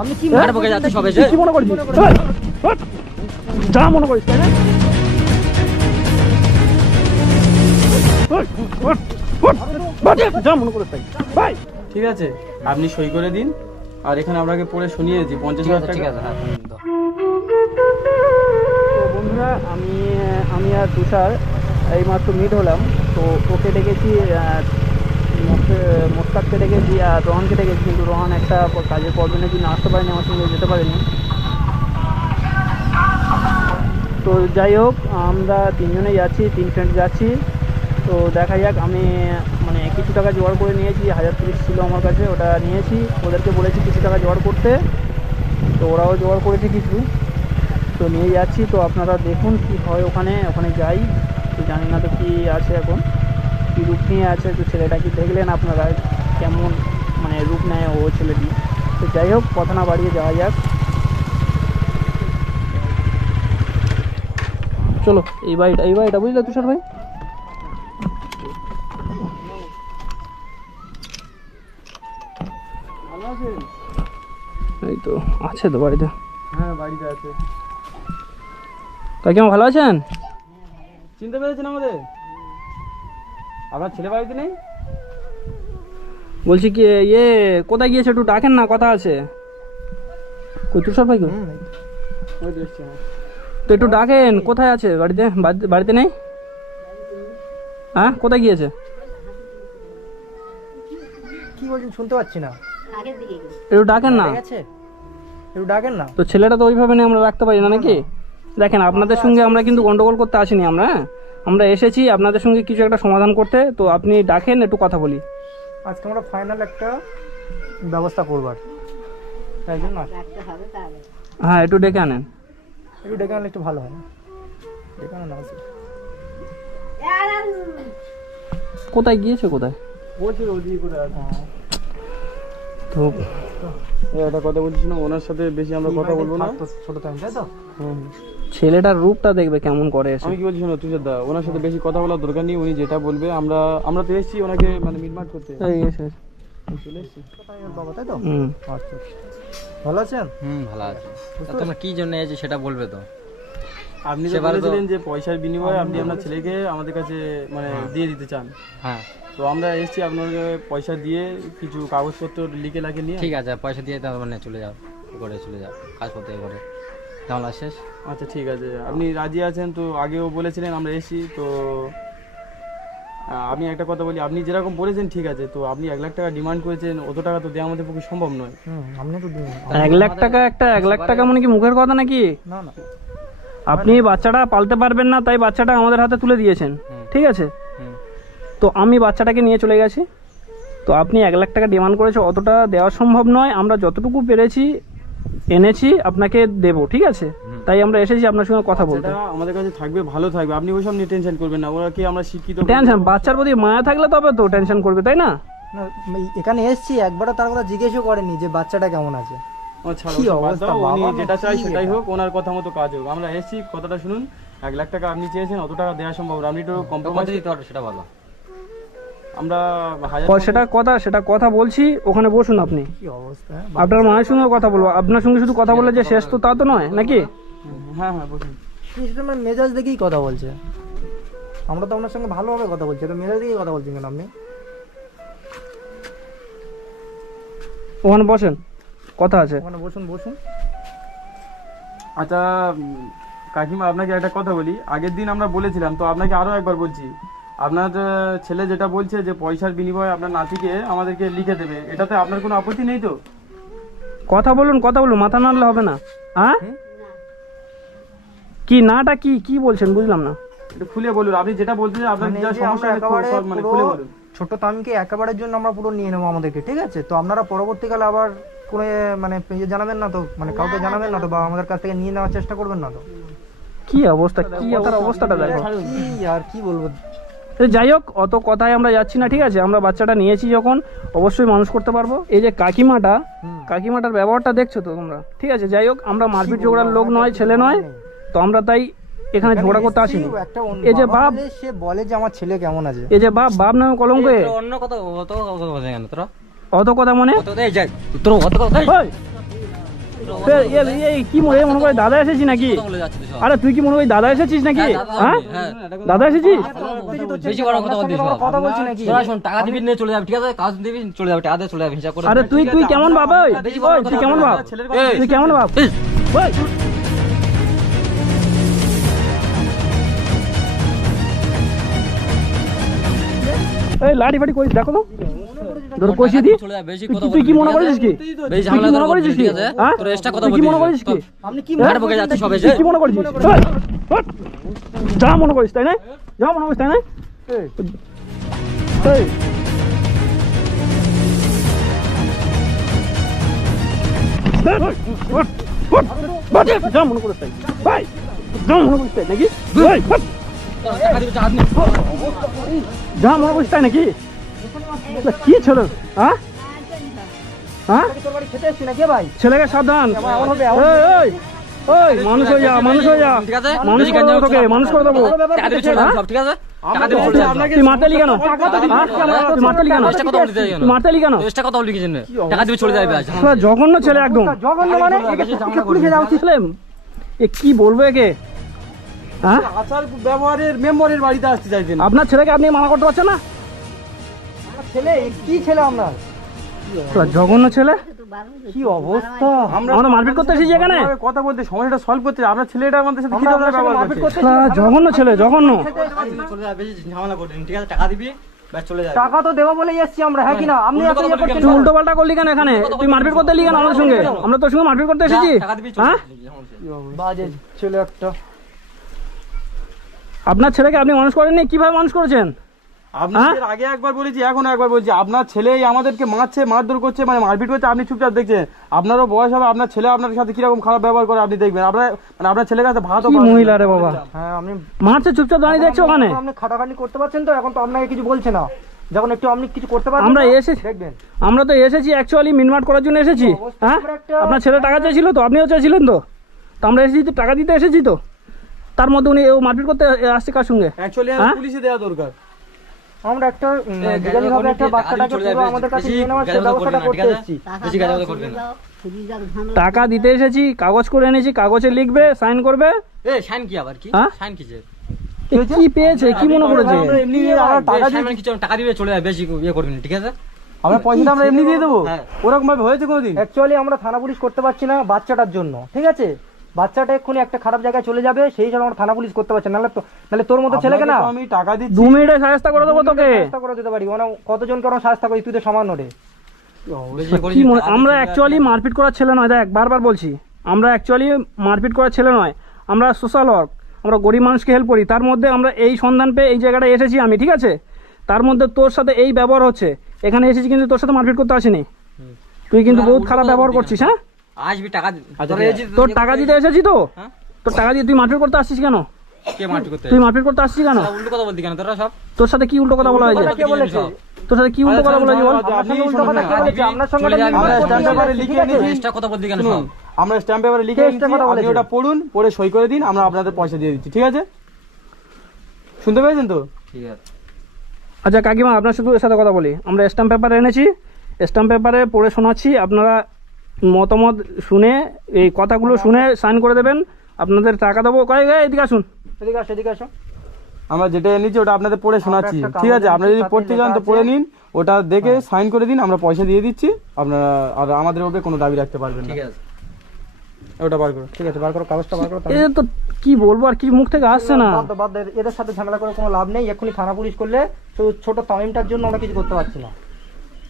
আপনি কি মার বকে যাচ্ছে সবে কি মনে করিস যা মনে করিস তাই না যা মনে করিস তাই ভাই ঠিক আছে আপনি সই করে দিন আর এখানে আপনাকে পড়ে শুনিয়েছি 50,000 টাকা। ঠিক আছে হ্যাঁ তো বন্ধুরা আমি আর তুষার এইমাত্র মিট হলাম। তো ওকে ডেকেছি, মোস্তাককে ডেকেছি আর রোহানকে ডেকেছি, কিন্তু রোহান একটা কাজের প্রবলেমের জন্য আসতে পারেনি, আমার সঙ্গে যেতে পারেনি। তো যাই হোক আমরা তিনজনেই যাচ্ছি, 3 ফ্রেন্ড যাচ্ছি। তো দেখা যাক, আমি মানে কিছু টাকা জোগাড় করে নিয়েছি, 1030 ছিল আমার কাছে, ওটা নিয়েছি, ওদেরকে বলেছি কিছু টাকা জোগাড় করতে, তো ওরাও জোগাড় করেছে কিছু, তো নিয়ে যাচ্ছি। তো আপনারা দেখুন কি হয়, ওখানে যাই। তো জানি না তো কী আছে এখন, কী রূপ নিয়ে আছে। তো ছেলেটা কি দেখলেন আপনারা, কেমন মানে রূপ নেয় ও ছেলেটি। তো যাই হোক কথা না বাড়িয়ে যাওয়া যাক, চলো। এই বাড়িটা বুঝলে তুষার ভাই, ভালো আছেন? এই তো আছে তো বাড়িতে। হ্যাঁ বাড়িতে আছে। তাই কেমন ভালো আছেন? চিনতে পেরেছেন আমাদের? আপনার ছেলে বাড়িতে নেই? বলছি কি ইয়ে কোথায় গিয়েছে, একটু ডাকেন না, কথা আছে। কই তুষার ভাই? ওই তো এসছে। তো একটু ডাকেন, কোথায় আছে? বাড়িতে নেই? হ্যাঁ কোথায় গিয়েছে? কি বলছেন শুনতে পাচ্ছি না। একটু ডাকেন না। একটু ডাকেন না। তো ছেলেটা তো ওইভাবে নিয়ে আমরা রাখতে পারি না নাকি? দেখেন আপনাদের সঙ্গে আমরা কিন্তু গন্ডগোল করতে আসিনি, আমরা এসেছি আপনাদের সঙ্গে কিছু একটা সমাধান করতে। তো আপনি ডাকেন, একটু কথা বলি। আজকে আমরা ফাইনাল একটা ব্যবস্থা করবার, তাই জন্য হ্যাঁ একটু ডেকে আনেন। একটু ডেকে আনলে একটু ভালো হয় না? ডেকে আনো না। কোথায় গিয়েছে, কোথায়? বলছিল ওদিকে করে আছে। তো একটা কথা বলছি না, ওনার সাথে বেশি আমরা কথা বলবো না। ছোট টাইম তাই তো? ছেলেটার রূপটা দেখবে কেমন করে এসে। আমি কি বলছি শোনো তুষার দা, ওনার সাথে বেশি কথা বলার দরকার নেই। উনি যেটা বলবে আমরা তো এসেছি ওনাকে মানে মিটমাট করতে। এই এসে। চলে এসেছি। বাবা তাই তো? হুম। আচ্ছা ভালো আছেন? ভালো আছে। তোমরা কি জন্য এসেছো সেটা বলবে তো। আপনি তো বলেছিলেন যে পয়সার বিনিময়ে আপনি আপনার ছেলেকে আমাদের কাছে মানে দিয়ে দিতে চান। হ্যাঁ তো আমরা এসেছি আপনাকে পয়সা দিয়ে কিছু কাগজপত্র লিখে লাগিয়ে নিয়ে। ঠিক আছে, পয়সা দিয়ে তার মানে চলে যাও, করে চলে যাও, কাজপত্র করে ঝামেলা শেষ। আচ্ছা ঠিক আছে, আপনি রাজি আছেন তো? আগেও বলেছিলেন আমরা এসেছি তো। আমি একটা কথা বলি, আপনি যেরকম বলেছেন ঠিক আছে, তো আপনি 1 লাখ টাকা ডিমান্ড করেছেন, অত টাকা তো দেওয়া আমাদের পক্ষে সম্ভব নয়। আপনি তো দিন। 1 লাখ টাকা, 1 লাখ টাকা মানে কি মুখের কথা নাকি? না না, আপনি বাচ্চাটা পালতে পারবেন না, তাই বাচ্চাটা আমাদের হাতে তুলে দিয়েছেন, ঠিক আছে? হুম। তো আমি বাচ্চাটাকে নিয়ে চলে গেছি। তো আপনি 1 লাখ টাকা ডিমান্ড করেছে, অতটা দেওয়া সম্ভব নয়। আমরা যতটুকু পেরেছি এনেছি আপনাকে দেবো, ঠিক আছে? তাই আমরা এসেছি আপনার সঙ্গে কথা বলতে। সেটা আমাদের কাছে থাকবে, ভালো থাকবে, আপনি ওইসব নিয়ে টেনশন করবেন না। ওরা কি আমরা শিক্ষিত? টেনশন, বাচ্চার প্রতি মায়া থাকলে তবে তো টেনশন করবে, তাই না? না, এখানে এসেছি একবারও তার কথা জিজ্ঞেসও করেনি যে বাচ্চাটা কেমন আছে। ও ছাড়ো, কি ওসব বাদ অবস্থা, দাও, উনি বাবা, যেটা চাই কি সেটাই এটা? হোক, ওনার কথা মতো কাজ হোক। আমরা এসেছি, কথাটা শুনুন। 1 লাখ টাকা আপনি চেয়েছেন, অত টাকা দেওয়া সম্ভব না। আপনি একটু কত কম্প্রোমাইজ। দিতে পারবে সেটা বলো। আমরা 1000 সেটা কথা বলছি, ওখানে বসুন আপনি। কি অবস্থা? আপনার মায়ের সঙ্গে কথা বলবো, আপনার সঙ্গে শুধু কথা বললে যে শেষ তো তা তো নয় নাকি? হ্যাঁ হ্যাঁ বসুন। সেটা মানে মেজাজ দেখেই কথা বলছে। আমরা তো আপনার সঙ্গে ভালোভাবে কথা বলছি, তো মেজাজ দেখেই কথা বলছেন কেন আপনি? ওখানে বসেন, কথা আছে। ওখানে বসুন বসুন। আচ্ছা কাকিমা, আপনাকে একটা কথা বলি। আগের দিন আমরা বলেছিলাম, তো আপনাকে আরো একবার বলছি, আপনার ছেলে যেটা বলছে যে পয়সার বিনিময়ে আপনার নাতিকে আমাদেরকে লিখে দেবে, এটাতে আপনার কোনো আপত্তি নেই তো? কথা বলুন, মাথা নাড়লে হবে না। হ্যাঁ কি নাটা কি বলছেন বুঝলাম না। একটু খুলে বলুন, আপনি যেটা বলছেন আপনার মানে যা এই যে সমস্যা আমরা একেবারে মানে পুরো খুলে বলুন। ছোট তামিমকে একেবারের জন্য আমরা পুরো নিয়ে নেবো আমাদেরকে, ঠিক আছে? তো আপনারা পরবর্তীকালে আবার কোনো মানে ইয়ে জানাবেন না তো, মানে কাউকে জানাবেন না তো, বা আমাদের কাছ থেকে নিয়ে নেওয়ার চেষ্টা করবেন না তো? কি অবস্থা, কথার অবস্থাটা দেখো। কি আর কি বলবো। যাই হোক, অত কথায় আমরা যাচ্ছি না, ঠিক আছে? আমরা বাচ্চাটা নিয়েছি যখন, অবশ্যই মানুষ করতে পারবো। এই যে কাকিমাটার ব্যবহারটা দেখছো তো তোমরা, ঠিক আছে? যাই হোক, আমরা মারপিট ঝগড়ার লোক নয়, ছেলে নয়, তো আমরা তাই এখানে ঝগড়া করতে আসিনি। এই যে বাপ, সে বলে যে আমার ছেলে কেমন আছে, এই যে বাপ নামে কলঙ্ক। অন্য কথা, অত কথা বলছে কেন তোরা? অত কথা মানে অত দেই যাই তোর অত কথা। ওই, এই কি মনে করে দাদা এসেছি নাকি? কথা বলে যাচ্ছে তো সব। আরে তুই কি মনে করি দাদা এসেছিস নাকি? হ্যাঁ, দাদা হ্যাঁ আমি, হ্যাঁ। দাদা এসেছিস? বেশি বড় কথা বলছিস সব। কথা বলছি নাকি? শোনা, শোন, টাকা দিবি নিয়ে চলে যাবে, ঠিক আছে? কাজ দিবি চলে যাবে, টাকা দিয়ে চলে যাবে, হিসাব করে। আরে তুই কেমন বাপ? ওই তুই কেমন বাপ? তুই কেমন বাপ? ওই এই লাঠি ফাটি করিস দেখো তো, ধর কষিয়ে দি। চলে যাবে, বেশি তুই কথা তুই কি বলবি, মনে ঠিক করিস আছে? কি? বেশি তুই ঝামেলা কি মনে করবি, করিস ঠিক কি? আছে? হ্যাঁ? তোর extra কথা তুই কি বলবি, মনে করিস কি? আপনি কি ঘাড় বকে যাচ্ছিস সব এসে। তুই কি মনে করিস? যা মনে করিস তাই না? যা মনে করিস তাই না? এই যা মনে করিস তাই ভাই, যা মনে করিস তাই নাকি? এই, হট। টাকা দিবি, টাকা দিবি। যা মনে করিস তাই নাকি? কি ছিল? হ্যাঁ হ্যাঁ, তোর বাড়ি খেতে এসছি নাকি ভাই? ছেলেকে সাবধান। এমন হবে, ওই ওই ওই মানুষ হয়ে যা, মানুষ হয়ে যা, ঠিক আছে? মানুষ বেশি করে গাঞ্জা দেবো তোকে, চল। মানুষ করে দেবো। টাকা দিবি চলে যাবে সব, ঠিক আছে? টাকা দিবি চলে যাবে। তুই মারতেলি কেন? হ্যাঁ? তুই মারতেলি কেন? এক্সট্রা কথা বলতে যাই কেন? তুই মারতেলি কেন? এক্সট্রা কথা বলবি কি জন্য? টাকা দিবি চলে যাবে আজ। শালা জঘন্য ছেলে একদম। জঘন্য মানে একে পুলিশে যাও। ছেলে এ কি বলবো একে? হ্যাঁ, আচার ব্যবহারের মেম্বারের বাড়িতে আসতে চাইছেন। আপনার ছেলেকে আপনি মানা করতে পারছেন না? ছেলে কি ছেলে আমরা? শালা জঘন্য ছেলে। কি অবস্থা? আমরা মারপিট করতে এসেছি এখানে? ভালোভাবে কথা বলতে সমস্যাটা সলভ করতে, আপনার ছেলেটা আমাদের সাথে কি আমরা ধরনের আপনার সঙ্গে ব্যবহার মারপিট করছে? করতে শালা জঘন্য ছেলে, জঘন্য। চলে যাবে, বেশি ঝামেলা করবি না, ঠিক আছে? টাকা দিবি, ব্যাস চলে যাবে। টাকা তো দেবো বলেই এসছি আমরা, হ্যাঁ কি না? আপনি উল্টো এত কথা ইয়ে বলবি করছেন তুই কেন? উল্টো পাল্টা করলি কেন এখানে? তুই মারপিট করতে এলি কেন আমাদের সঙ্গে? আমরা তোর সঙ্গে মারপিট করতে এসেছি? টাকা দিবি চলে হ্যাঁ, যাবে। বাজে ছেলে একটা। আপনার ছেলেকে আপনি মানুষ করেননি, কিভাবে মানুষ করেছেন? আপনাদের আগে একবার বলেছি, এখন একবার বলছি, আপনার ছেলেই আমাদেরকে মারছে, মারধর করছে, মানে মারপিট করছে, আপনি চুপচাপ দেখছেন। আপনারও বয়স হবে, আপনার ছেলে আপনার সাথে কিরকম খারাপ ব্যবহার করে আপনি দেখবেন। আপনার মানে আপনার ছেলের কাছে ভাতও কি পাবেন না। মহিলা রে বাবা, হ্যাঁ আপনি মারছে চুপচাপ দাঁড়িয়ে দেখছো ওখানে। আপনি খাটাখাটি করতে পারছেন তো, এখন তো আপনাকে কিছু বলছে না। যখন একটু আপনি কিছু করতে পারবেন আমরা না, এসেছি, দেখবেন। আমরা তো এসেছি অ্যাকচুয়ালি মিনমাট করার জন্য এসেছি। হ্যাঁ, আপনার ছেলে টাকা চেয়েছিল তো, আপনিও চেয়েছিলেন তো, তো আমরা এসেছি তো টাকা দিতে এসেছি তো। তার মধ্যে উনি ও মারপিট করতে আসছে কার সঙ্গে? অ্যাকচুয়ালি হ্যাঁ? পুলিশে দেওয়া দরকার। আমরা একটা লিগালি ভাবে একটা বাচ্চাটাকে পুরো আমাদের কাছে নিয়ে নেওয়ার সেই ব্যবস্থাটা করতে এসেছি। বেশি গাজাবাজা করবি না। টাকা দিতে এসেছি, কাগজ করে এনেছি, কাগজে লিখবে, সাইন করবে। এ সাইন কি আবার কি? হ্যাঁ? সাইন কি যে? এ কি পেয়েছে, কি মনে করেছে? আমরা এমনি আমরা টাকা টাকা দিয়ে, মানে কিছু টাকা দিবে চলে যাবে, বেশি ইয়ে করবি না, ঠিক আছে? আমরা পয়সাটা আমরা এমনি দিয়ে দেবো। হ্যাঁ। ওরকম ভাবে হয়েছে কোনোদিন? অ্যাকচুয়ালি আমরা থানা পুলিশ করতে পারছি না বাচ্চাটার জন্য, ঠিক আছে? বাচ্চাটা এক্ষুনি একটা খারাপ জায়গায় চলে যাবে, সেই জন্য আমরা থানা পুলিশ করতে পারছি না। নাহলে তোর মতো ছেলেকে না আপনাকে তো আমি টাকা দিচ্ছি। 2 মিনিটে সাহায্য করে দেবো তোকে। সাহায্য করে দিতে পারি। মানে কতজনকে আমরা সাহায্য করি, তুই তো সামান্য রে। বেশি কি করিস না, মনে- টাকা আমরা দিয়ে চলে অ্যাকচুয়ালি মারপিট করার ছেলে নয়, দেখ বারবার বলছি, আমরা অ্যাকচুয়ালি মারপিট করার ছেলে নয়, আমরা সোশ্যাল ওয়ার্ক, আমরা গরিব মানুষকে হেল্প করি। তার মধ্যে আমরা এই সন্ধান পেয়ে এই জায়গাটায় এসেছি আমি, ঠিক আছে? তার মধ্যে তোর সাথে এই ব্যবহার হচ্ছে, এখানে এসেছি কিন্তু তোর সাথে মারপিট করতে আসিনি। তুই কিন্তু বহুত খারাপ ব্যবহার করছিস। হ্যাঁ, আসবি টাকা দিবি। আচ্ছা, তোর টাকা দিতে এসেছি তো, হ্যাঁ? তোর টাকা দিয়ে তুই মারপিট করতে আসছিস কেন? কে মারপিট করতে? তুই মারপিট করতে আসছিস কেন? উল্টো কথা বলতি কেন তোরা সব? তোর সাথে কি উল্টো কথা বলা হয়েছে? কে বলেছে? তোর সাথে কি উল্টো কথা বলা হয়েছে বল? আপনার সঙ্গে উল্টো কথা কে বলেছে? আপনার সঙ্গে চলে যাবে, একটা আমরা স্ট্যাম্প পেপারে লিখে এনেছি। এক্সট্রা কথা বলতি কেন শুনুন, সব? আমরা স্ট্যাম্প পেপারে লিখে কে এনেছি, extra কথা আপনি বলেছে? ওটা পড়ুন, পড়ে সই করে দিন, আমরা আপনাদের পয়সা দিয়ে দিচ্ছি, ঠিক আছে? শুনতে পেয়েছেন তো? ঠিক আছে। আচ্ছা কাকিমা, আপনার শুধু এর সাথে কথা বলি, আমরা স্ট্যাম্প পেপার এনেছি, স্ট্যাম্প পেপারে পড়ে শোনাচ্ছি, আপনারা মতামত শুনে এই কথাগুলো শুনে সাইন করে দেবেন, আপনাদের টাকা দেবো। কয় গায়ে এদিকে আসুন। এদিকে আসো, এদিকে আসো। আমরা যেটা এনেছি ওটা আপনাদের পড়ে শোনাচ্ছি, একটা ঠিক আছে? কাগজ আপনারা যদি সাথে পড়তে চান লেখা তো আছে। পড়ে নিন, ওটা দেখে সাইন করে দিন, আমরা পয়সা দিয়ে দিচ্ছি। আপনারা আর আমাদের উপরে কোনো দাবি রাখতে পারবেন না। ঠিক আছে। ওটা বার করো। ঠিক আছে, বার করো, কাগজটা বার করো। এ তো কি বলবো আর, কি মুখ থেকে আসছে না। বাদ দাও, বাদ দাও, এদের সাথে ঝামেলা করে কোনো লাভ নেই। এক্ষুনি থানা পুলিশ করলে শুধু ছোট তামিমটার জন্য আমরা কিছু করতে পারছি না।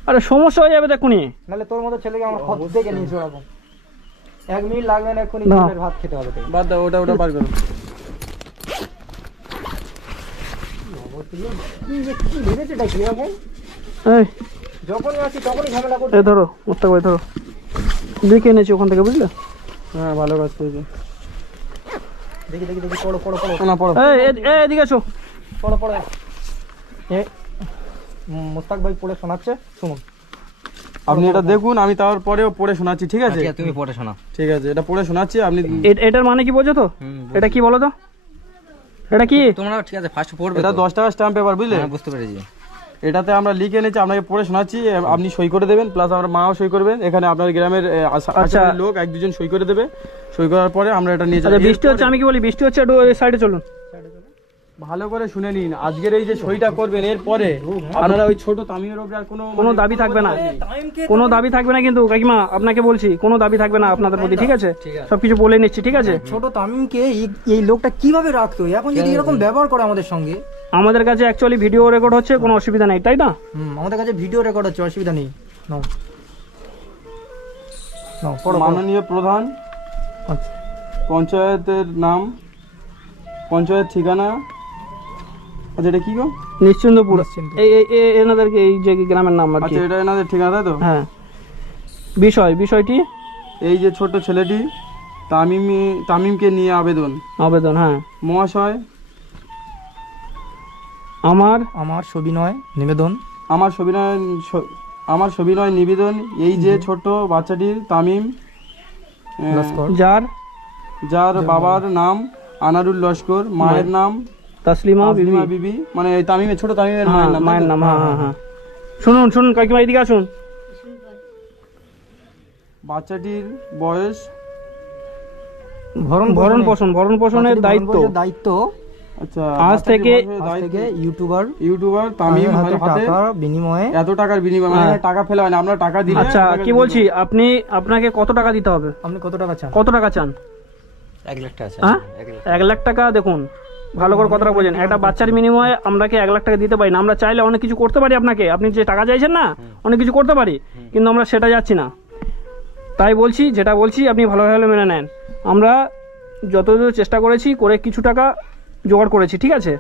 আরে সমস্যা হয়ে যাবে দেখুনি। নাহলে তোর মতো ছেলেকে আমরা খত দেখে নিয়েছি ওরকম। 1 মিনিট লাগবে না, এক্ষুনি না। ছেলের ভাত খেতে হবে তোকে। বাদ দাও, ওটা বার করো। কি ভেবেছেটা কি এরকম? এই যখনই আসি তখনই ঝামেলা করছি। এ ধরো, মুস্তাক ভাই ধরো, দেখে এনেছি ওখান থেকে, বুঝলে? হ্যাঁ, ভালো কাজ করেছি। দেখি দেখি দেখি, পড়ো পড়ো পড়ো না, পড়ো। এদিকে আসো। পড়ো পড়ো। মুস্তাক ভাই পড়ে শোনাচ্ছে, শুনুন। আপনি এটা দেখুন, আমি তারপরেও পড়ে শোনাচ্ছি, ঠিক আছে? ঠিক আছে, তুমি পড়ে শোনা। ঠিক আছে, এটা পড়ে শোনাচ্ছি, আপনি এটার মানে কি বোঝো তো? হুম, এটা কি বলো তো? এটা কি? তোমরা ঠিক আছে ফার্স্ট পড়বে এটা তো? 10 টাকা স্ট্যাম্প পেপার, বুঝলে? হ্যাঁ, বুঝতে পেরেছি। এটাতে আমরা লিখে এনেছি, আপনাকে পড়ে শোনাচ্ছি, আপনি সই করে দেবেন, প্লাস আমার মাও সই করবেন। এখানে আপনার গ্রামের আশেপাশের লোক এক দুজন সই করে দেবে। সই করার পরে আমরা এটা নিয়ে আচ্ছা যাবো। বৃষ্টি হচ্ছে, আমি কি বলি বৃষ্টি হচ্ছে, একটু সাইডে চলুন। ভালো করে শুনে নিন, আজকের এই যে সইটা করবেন এর পরে আপনারা ওই ছোট তামিমের উপরে আর কোনো দাবি থাকবে না, কোনো দাবি থাকবে না কিন্তু কাকিমা, আপনাকে বলছি কোনো দাবি থাকবে না আপনাদের প্রতি, ঠিক আছে? সবকিছু বলে নিচ্ছি, ঠিক আছে? ছোট তামিমকে এই লোকটা কিভাবে রাখতো এখন যদি এরকম ব্যবহার করে আমাদের সঙ্গে? আমাদের কাছে অ্যাকচুয়ালি ভিডিও রেকর্ড হচ্ছে, কোনো অসুবিধা নেই, তাই না? আমাদের কাছে ভিডিও রেকর্ড হচ্ছে, অসুবিধা নেই। নাও নাও পড়ো। মাননীয় প্রধান, আচ্ছা পঞ্চায়েতের নাম, পঞ্চায়েত ঠিকানা, আচ্ছা এটা কি গো? নিশ্চিন্তপুর। নিশ্চিন্তপুর। এই এনাদেরকে এই যে গ্রামের নাম আর কি। আচ্ছা এটা এনাদের ঠিকানা তাই তো? হ্যাঁ, বিষয়টি এই যে ছোট ছেলেটি তামিমকে নিয়ে আবেদন। হ্যাঁ, মহাশয়, আমার সবিনয় নিবেদন, আমার সবিনয় নিবেদন, এই যে ছোট বাচ্চাটির তামিম, লস্কর, যার বাবার নাম আনারুল লস্কর, মায়ের নাম তাসলিমা বিবি, মানে এই তামিমের ছোট তামিমের মায়ের নাম। হ্যাঁ হ্যাঁ, শুনুন কাকিমা, এদিকে আসুন। বাচ্চাটির বয়স, ভরণ পোষণের দায়িত্ব আচ্ছা আজ থেকে ইউটিউবার তামিম হাতে টাকার বিনিময়ে, এত টাকার বিনিময়ে, মানে টাকা ফেলা হয় না, আমরা টাকা দিই। আচ্ছা কি বলছি, আপনাকে কত টাকা দিতে হবে? আপনি কত টাকা চান? 1 লাখ টাকা আছে। হ্যাঁ 1 লাখ টাকা। দেখুন ভালো করে কথাটা বোঝেন, একটা বাচ্চার বিনিময়ে আমরাকে 1 লাখ টাকা দিতে পারি না। আমরা চাইলে অনেক কিছু করতে পারি আপনাকে, আপনি যে টাকা চাইছেন না, অনেক কিছু করতে পারি, কিন্তু আমরা সেটা যাচ্ছি না। তাই বলছি, যেটা বলছি আপনি ভালোভাবে মেনে নেন। আমরা যতদূর চেষ্টা করেছি করে কিছু টাকা জোগাড় করেছি, ঠিক আছে?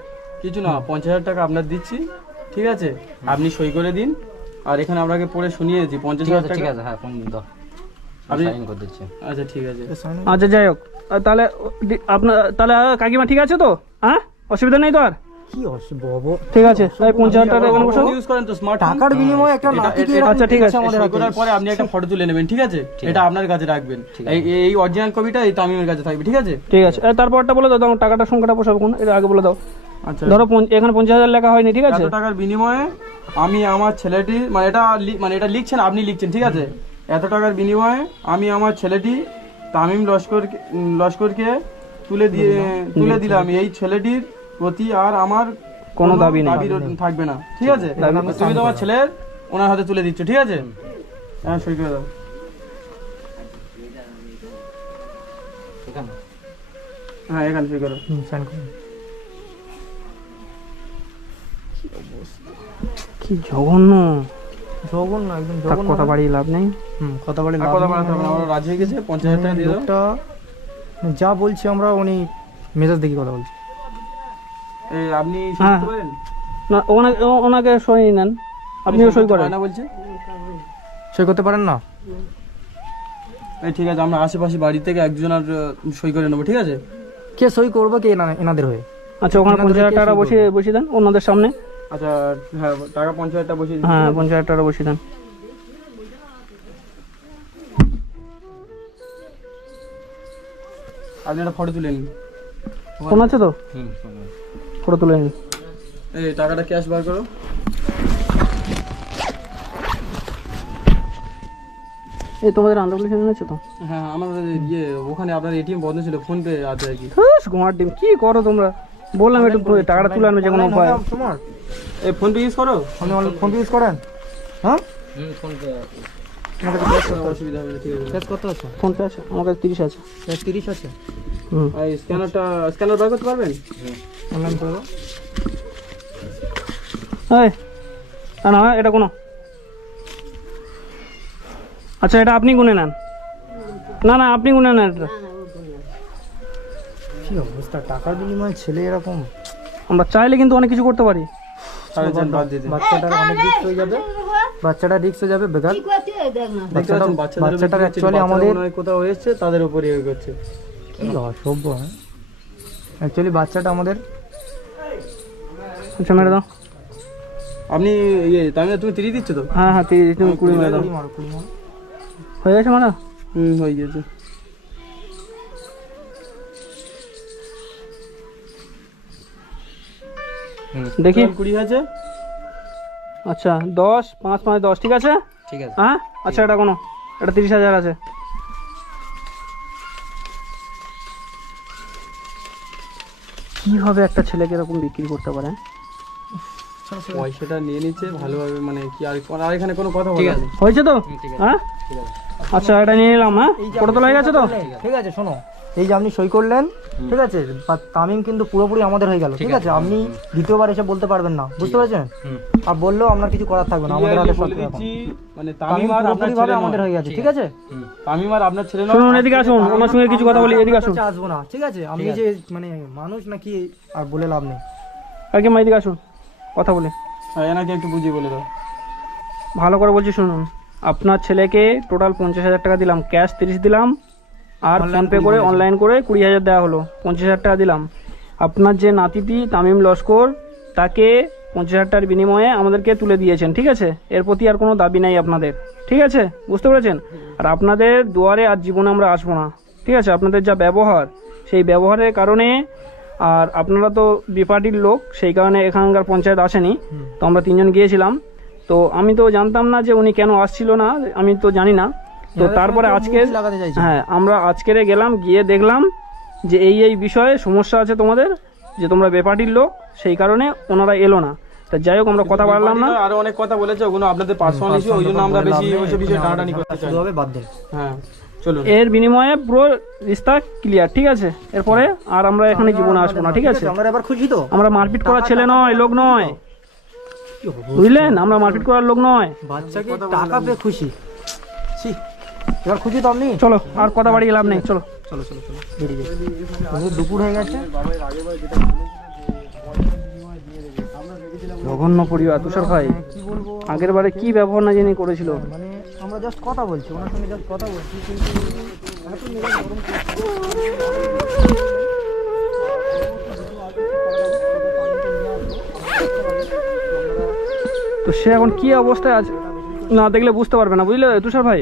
কিছু না, 50,000 টাকা আপনার দিচ্ছি, ঠিক আছে? আপনি সই করে দিন, আর এখানে আপনাকে পড়ে শুনিয়েছি 50,000 টাকা। ঠিক আছে, হ্যাঁ ফোন দাও, আপনি সাইন করে দিচ্ছি। আচ্ছা ঠিক আছে। আচ্ছা যাই হোক, তাহলে কাকিমা ঠিক আছে তো? হ্যাঁ, অসুবিধা নেই তো আর? কি অসুবিধা? ঠিক আছে, তাই 50,000 টাকা এখানে বসো। ইউজ করেন তো স্মার্ট টাকার বিনিময়ে একটা নাতিকে আচ্ছা ঠিক আছে, আমাদের সই হাতে। করার পরে আপনি একটা ফটো তুলে নেবেন, ঠিক আছে? এটা আপনার কাছে রাখবেন, এই অরিজিনাল কপিটা এই তামিমের কাছে থাকবে, ঠিক আছে? ঠিক আছে। তারপরটা বলে দাও, তোমার টাকাটা সংখ্যাটা বসাবো কোন, এটা আগে বলে দাও। আচ্ছা ধরো এখানে 50,000 লেখা হয়নি, ঠিক আছে? এত টাকার বিনিময়ে আমি আমার ছেলেটি, মানে এটা লিখছেন, আপনি লিখছেন, ঠিক আছে? এত টাকার বিনিময়ে আমি আমার ছেলেটি তামিম লস্করকে তুলে দিলাম। এই ছেলেটির প্রতি আর আমার কোনো দাবি নেই, থাকবে না, ঠিক আছে? তুমি তোমার ছেলের ওনার হাতে তুলে দিচ্ছ, ঠিক আছে? হ্যাঁ সই করে দাও। হ্যাঁ এখানে সই করো। সাইন করুন। কি জঘন্য, জঘন্য, একদম থাক, জঘন্য। কথা বাড়িয়ে লাভ নেই। কথা বলে লাভ কথা নেই, বলা যাবে না, আমরা রাজি হয়ে গেছে, 50,000 টাকা দিয়ে দাও। লোকটা যা বলছি আমরা উনি মেজাজ দেখি কথা বলছি। এই আপনি সই হ্যাঁ। করতে পারেন? না ওনাকে সই নেন, আপনিও সই করেন। না বলছে। সই করতে পারেন না? এই ঠিক আছে, আমরা আশেপাশে বাড়ি থেকে একজন আর সই করে নেবো, ঠিক আছে? কে সই করবো, কে এনাদের হয়ে? আচ্ছা ওখানে 50,000 টাকা বসিয়ে দেন ওনাদের সামনে। আচ্ছা হ্যাঁ, টাকা 50,000 টাকা বসিয়ে দিচ্ছি। হ্যাঁ 50,000 টাকা বসিয়ে দেন। আপনি একটা ফটো তুলে নিন। ফোন আছে তো? ফটো তুলে নিন। এই টাকাটা ক্যাশ বার করো। এই তোমাদের আন্ধ্রপ্রদেশে এনেছো তো? হ্যাঁ আমাদের ওখানে আপনার এটিএম বন্ধ ছিল, ফোন পে আছে আর কি। কুমার ডিম কি করো তোমরা? বললাম একটু টাকাটা তুলে আনবে যে কোনো উপায়। তোমার এই ফোন পে ইউজ করো? আপনি ফোন ইউজ করেন? হ্যাঁ ফোন পে অসুবিধা হবে না, ঠিক আছে। ক্যাশ কত আছে? ফোন পে আছে আমার কাছে, 30 আছে। ক্যাশ 30 আছে। আর স্ক্যানার বার করতে পারবেন? অনলাইন করবো। এই না এটা কোনো, আচ্ছা এটা আপনি গুনে নেন। না আপনি গুনে নেন এটা। কি অবস্থা, টাকার বিনিময়ে ছেলে এরকম। আমরা চাইলে কিন্তু অনেক কিছু করতে পারি। বাচ্চাটার অনেক রিস্ক হয়ে যাবে, বাচ্চাটা রিস্ক হয়ে যাবে বেকার। বাচ্চাটার অ্যাকচুয়ালি আমাদের কোথাও এসেছে তাদের উপরে ইয়ে করছে। কি অসভ্য। অ্যাকচুয়ালি বাচ্চাটা আমাদের। আচ্ছা মেরে দাও। আপনি তুমি 30 দিচ্ছ তো? হ্যাঁ 30, তুমি 20 মেরে দাও। হয়ে গেছে মারা? হয়ে গেছে। দেখি 20 আছে। আচ্ছা 10 5 5 10 ঠিক আছে ঠিক আছে। হ্যাঁ আচ্ছা এটা কোনো এটা 30,000 আছে। কিভাবে একটা ছেলেকে এরকম বিক্রি করতে পারে? পয়সাটা নিয়ে নিচ্ছে ভালোভাবে, মানে কি আর এখানে কোনো কথা ঠিক বলা আছে। নেই। হয়েছে তো ঠিক আছে। হ্যাঁ ঠিক আছে। আচ্ছা এটা নিয়ে নিলাম। হ্যাঁ ফটো তোলা হয়ে গেছে তো? ঠিক আছে শোনো, এই যে আপনি সই করলেন, ঠিক আছে, বা তামিম কিন্তু পুরোপুরি আমাদের হয়ে গেল, ঠিক আছে? আপনি দ্বিতীয়বার এসে বলতে পারবেন না, বুঝতে পেরেছেন? আর বললেও আপনার কিছু করার থাকবে না, আমাদের হাতে সব বলে এখন। দিচ্ছি, মানে তামিম তামিম আর আপনার পুরোপুরি ভাবে ছেলে আমাদের নয়। হয়ে গেছে, ঠিক আছে? তামিম আর আপনার ছেলে নয়। শুনুন এদিকে আসুন, ওনার সঙ্গে কিছু কথা বলি, এদিকে আসুন। আপনার কাছে আসবো না, ঠিক আছে? আপনি যে মানে মানুষ নাকি আর বলে লাভ নেই। কাকে মা এদিকে আসুন, কথা বলি। হ্যাঁ, এনাকে একটু বুঝিয়ে বলে দাও। ভালো করে বলছি শুনুন, আপনার ছেলেকে টোটাল 50,000 টাকা দিলাম, ক্যাশ 30 দিলাম, আর ফোনপে করে অনলাইন করে 20,000 দেওয়া হলো, 50,000 টাকা দিলাম। আপনার যে নাতিটি তামিম লস্কর, তাকে 50,000 টাকার বিনিময়ে আমাদেরকে তুলে দিয়েছেন, ঠিক আছে? এর প্রতি আর কোনো দাবি নাই আপনাদের, ঠিক আছে? বুঝতে পেরেছেন? আর আপনাদের দুয়ারে আর জীবনে আমরা আসবো না, ঠিক আছে? আপনাদের যা ব্যবহার, সেই ব্যবহারের কারণে, আর আপনারা তো বিপার্টির লোক, সেই কারণে এখানকার পঞ্চায়েত আসেনি, তো আমরা 3 জন গিয়েছিলাম। তো আমি তো জানতাম না যে উনি কেন আসছিল না, আমি তো জানি না। তো তারপরে আজকে লাগাতে চাইছি। হ্যাঁ আমরা আজকেরে গেলাম, গিয়ে দেখলাম যে এই বিষয়ে সমস্যা আছে তোমাদের, যে তোমরা বেপার্টির লোক, সেই কারণে ওনারা এলো না। তা যাই হোক আমরা কথা বললাম না। আরো অনেক কথা বলেছে, ওগুলো আপনাদের পার্সোনাল ইস্যু, ওই জন্য আমরা বেশি ওইসব বিষয়ে টানাটানি করতে চাই। শুরু হবে, বাদ দেন। হ্যাঁ চলুন। এর বিনিময়ে পুরো রিস্তা ক্লিয়ার, ঠিক আছে? এরপরে আর আমরা এখানে জীবনে আসবো না, ঠিক আছে? আমরা এবার খুশি তো? আমরা মারপিট করার ছেলে নয়, লোক নয়, বুঝলেন? আমরা মারপিট করার লোক নয়। বাচ্চাকে টাকা পেয়ে খুশি। ছি, এবার খুশি তো আপনি? চলো আর কথা বাড়িয়ে লাভ নেই, চলো। চলো চলো চলো, বেরিয়ে যাই। আমাদের দুপুর হয়ে গেছে। জঘন্য পরিবার তুষার ভাই, কি বলবো, আগের বারে কি ব্যবহার না জেনে করেছিল। মানে আমরা জাস্ট কথা বলছি, ওনার সঙ্গে জাস্ট কথা বলছি, কিন্তু এত মেজাজ গরম করছে। তো সে এখন কি অবস্থায় আছে না দেখলে বুঝতে পারবে না, বুঝলে তুষার ভাই?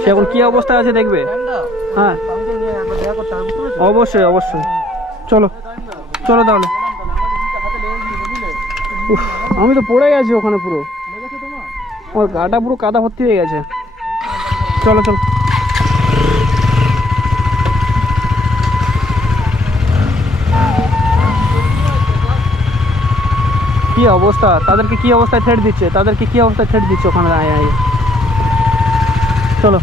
সে এখন কি অবস্থায় আছে দেখবে। হ্যাঁ তামিমকে নিয়ে একবার দেখা করতে হবে, বুঝতে পেরেছো? অবশ্যই অবশ্যই, চলো চলো তাহলে। উফ, আমি তো পড়ে গেছি ওখানে, পুরো আমার গাটা পুরো কাদা ভর্তি হয়ে গেছে। চলো চলো। কি অবস্থা, তাদেরকে কি অবস্থায় থ্রেট দিচ্ছে, তাদেরকে কি অবস্থায় থ্রেট দিচ্ছে ওখানে। চলো।